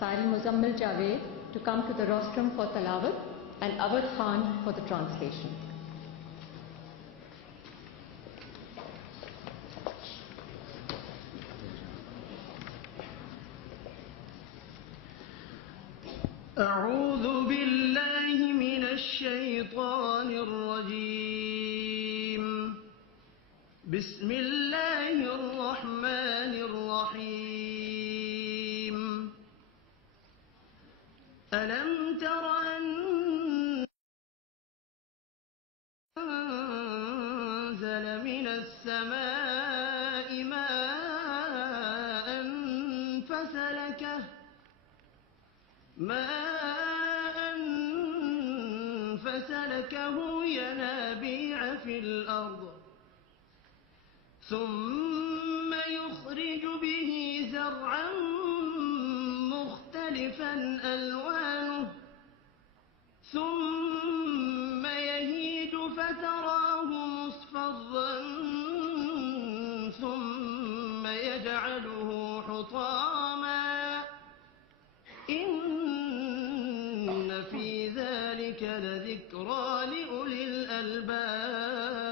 Qari Muzammil Javed to come to the rostrum for Talawat and Awad Khan for the translation. أعوذ بالله من الشيطان الرجيم. بسم الله الرحمن الرحيم. ألم تر أنزل من السماء ماء فسلكه ينابيع في الأرض ثم يخرج به زرعا مختلفا ألوانه ثم يهيج فتراه مصفرا ثم يجعله حطاما إن في ذلك لذكرى لأولي الألباب.